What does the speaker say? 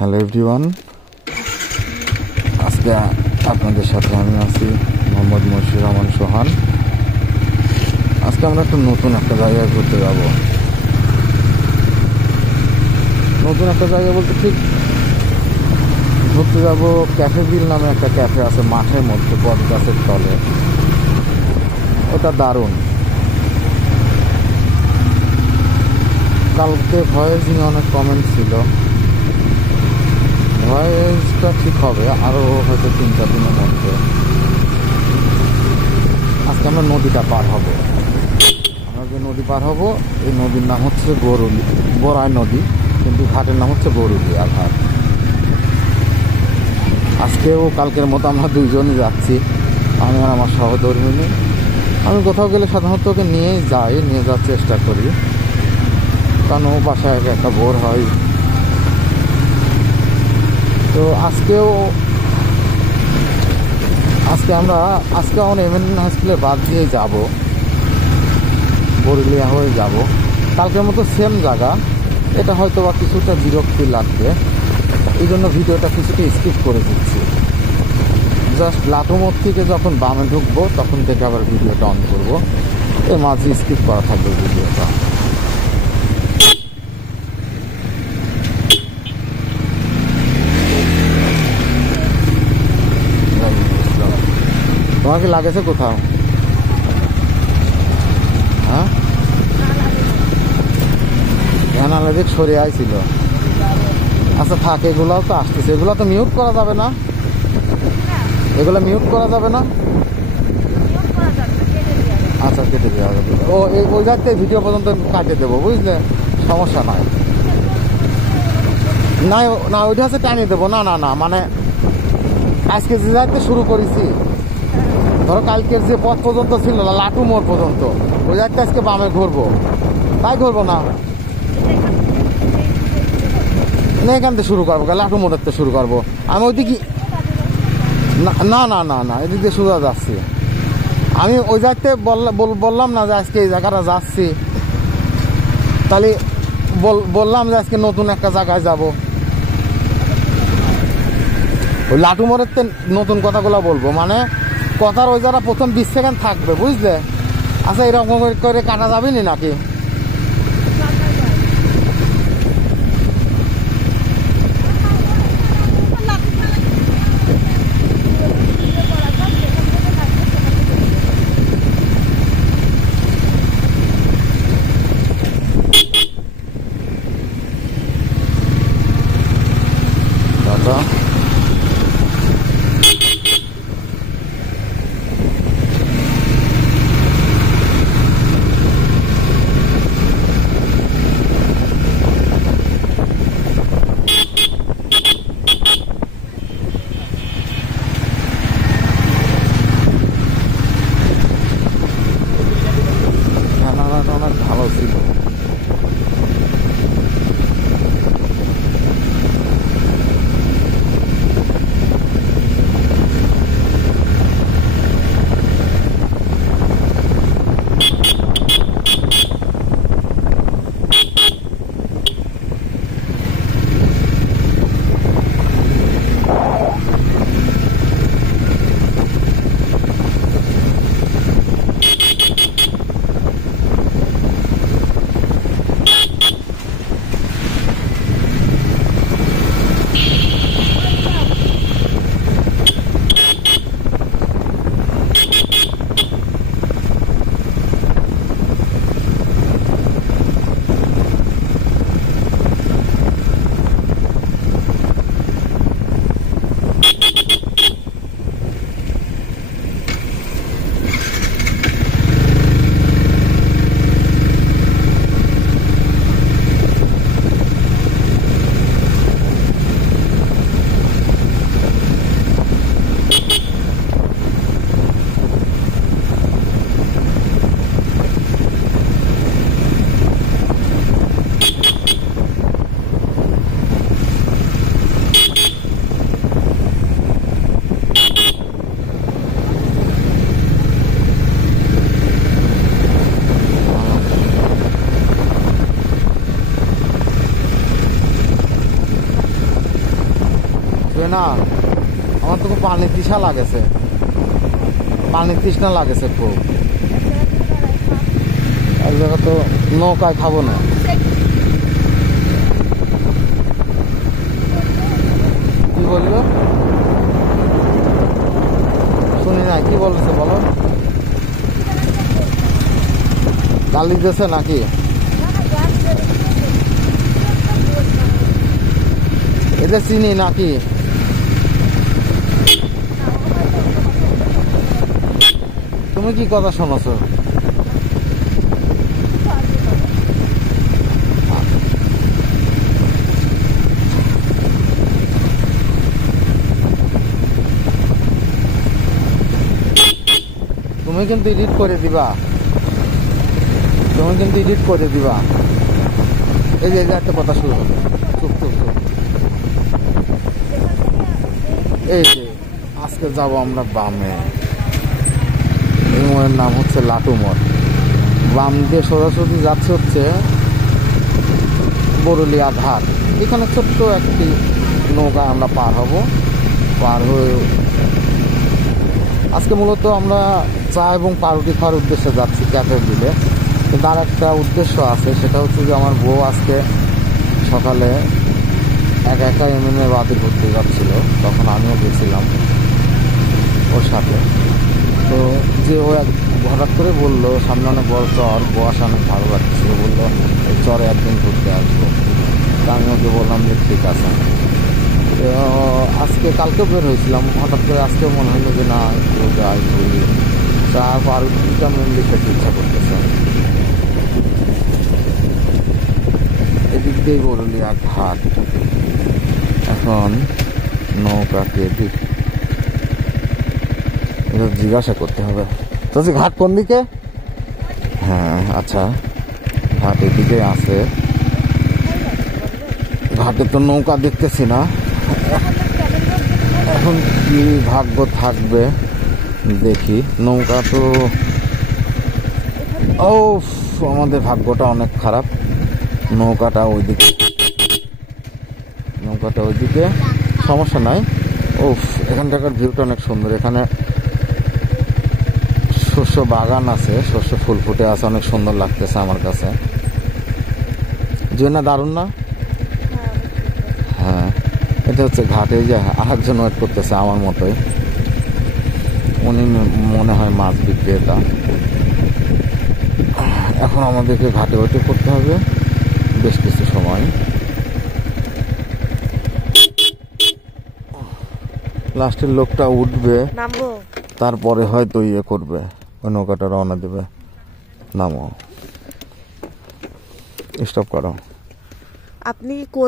Hello everyone, আজকে আপনাদের সাথে আমি আছি মোহাম্মদ মশিউর রহমান সোহান। আজকে আমরা একটু নতুন একটা জায়গায় ঘুরতে যাব। নতুন একটা জায়গা বলতে ঠিক ঘুরতে যাব ক্যাফে বিল নামে একটা ক্যাফে আছে মাঠের মধ্যে বট গাছের তলে। ওটা দারুণ। কালকে ভয়েস নিয়ে অনেক কমেন্ট ছিল, ভয়েসটা ঠিক হবে আরও হয়তো 3-4 দিনের মধ্যে। আজকে আমরা নদীটা পার হব। আমরা যে নদী পার হব এই নদীর নাম হচ্ছে বরাই নদী, কিন্তু ঘাটের নাম হচ্ছে গরুলিয়া ঘাট। আজকেও কালকের মতো আমরা দুইজনই যাচ্ছি, আমি আর আমার সহধর্মিনী। আমি কোথাও গেলে সাধারণত ওকে নিয়ে যাওয়ার চেষ্টা করি, কারণ ও বাসায় একটা বোর হয়। তো আজকে আমরা এমএন হাই স্কুলে বাদ দিয়ে যাব, বরুলিয়া হয়ে যাব। কালকের মতো সেম জায়গা, এটা হয়তো বা কিছুটা বিরক্তি লাগবে, এই জন্য ভিডিওটা কিছুটা স্কিপ করে দিচ্ছি। জাস্ট লাটুমোড় থেকে যখন বামে ঢুকবো তখন থেকে আবার ভিডিওটা অন করবো, এর মাঝে স্কিপ করা থাকবে ভিডিওটা। তোমার কি লাগেছে কোথাও? হ্যাঁ, আলাদা সরে আইছিল। আচ্ছা থাক, এগুলাও তো আসতেছে, এগুলো তো মিউট করা যাবে না, এগুলো মিউট করা যাবে না। আচ্ছা কেটে দেওয়া যাবে। ওই যাতে ভিডিও পর্যন্ত কাটে দেবো, বুঝলে, সমস্যা নাই। না ওইটা হচ্ছে টানিয়ে দেবো। না মানে আজকে যে যাইতে শুরু করেছি, ধরো কালকের যে পথ পর্যন্ত ছিল না লাটু মোড় পর্যন্ত, ওই যাইতে আজকে বামে ঘুরবো, তাই ঘুরবো না, এখান থেকে শুরু করবো, লাটু মোড়ের থেকে শুরু করবো। আমি ওইদিকে না এদিক দিয়ে সোজা যাচ্ছি। আমি ওই জায়গাতে বললাম না যে আজকে এই জায়গাটা যাচ্ছি, তাহলে বললাম যে আজকে নতুন একটা জায়গায় যাব। ওই লাটু মোড়ের নতুন কথাগুলো বলবো, মানে কথার ওই যারা প্রথম 20 সেকেন্ড থাকবে, বুঝলে। আচ্ছা এরকম করে কাটা যাবে নি নাকি? অনেক ভালো ছিল। না, আমার তো খুব পানির তৃষা লাগেছে, পানির তৃষ্ণা লাগেছে খুব। এক জায়গা তো নৌকায় খাবো না। কি বললো শুনি না, কি বলছে বলো? গালি দিয়েছে নাকি? এদের চিনি নাকি? তুমি কি কথা শোনাছো? তুমি কিন্তু এডিট করে দিবা, তুমি কিন্তু এডিট করে দিবা। এই যে একটা কথা শুরু হবে, চুপ চুপ চুপ। এই যে আজকে যাব আমরা বামে, এই মোড়ের নাম হচ্ছে লাটু মোড়। বাম দিয়ে সোজাসুজি যাচ্ছে হচ্ছে বরুলিয়া ঘাট। এখানে ছোট্ট একটি নৌকা আমরা পার হব, পার হয়ে আজকে মূলত আমরা চা এবং পাউরুটি খাওয়ার উদ্দেশ্যে যাচ্ছি ক্যাফে বিলে। কিন্তু আর একটা উদ্দেশ্য আছে, সেটা হচ্ছে যে আমার বউ আজকে সকালে একা একা এমএনএ বাদে ঘুরতে যাচ্ছিল, তখন আমিও গেছিলাম ওর সাথে। তো যে ও হঠাৎ করে বললো সামনে অনেক বড় চর, কুয়াশা অনেক ভালো লাগছে, বললো এই চরে একদিন ঘুরতে আসবো। তা আমি ওকে বললাম যে ঠিক আছে। আজকে কালকে বের হয়েছিলাম, হঠাৎ করে আজকে মনে হলো যে না একটু যাই ঘুরি, চা পাউরুটিটা মেনলি খেতে ইচ্ছা করতেছে। এদিক দিয়ে বরুলিয়া ঘাট, এখন নৌকাকে দিক জিজ্ঞাসা করতে হবে। তো ঘাট কোন দিকে? হ্যাঁ আচ্ছা, ঘাট এদিকে আছে। ঘাটে তো নৌকা দেখতেছি না, এখন কি ভাগ্য থাকবে দেখি। নৌকা তো ও, আমাদের ভাগ্যটা অনেক খারাপ। নৌকাটা ওইদিকে, নৌকাটা ওইদিকে, সমস্যা নাই। ও, এখানটাকার ভিউটা অনেক সুন্দর। এখানে শস্য বাগান আছে, শস্য ফুল ফুটে আছে, অনেক সুন্দর লাগতেছে আমার কাছে। যে না দারুণ না? হ্যাঁ, এটা হচ্ছে ঘাটে। যে আরেকজন ওয়েট করতেছে আমার মতোই, উনি মনে হয় মাছ বিক্রেতা। এখন আমাদেরকে ঘাটে ওয়েট করতে হবে বেশ কিছু সময়। লাস্টের লোকটা উঠবে, তারপরে হয়তো ইয়ে করবে, ওই নৌকাটা রওনা দেবে। নামো, স্টপ করো। আপনি কোন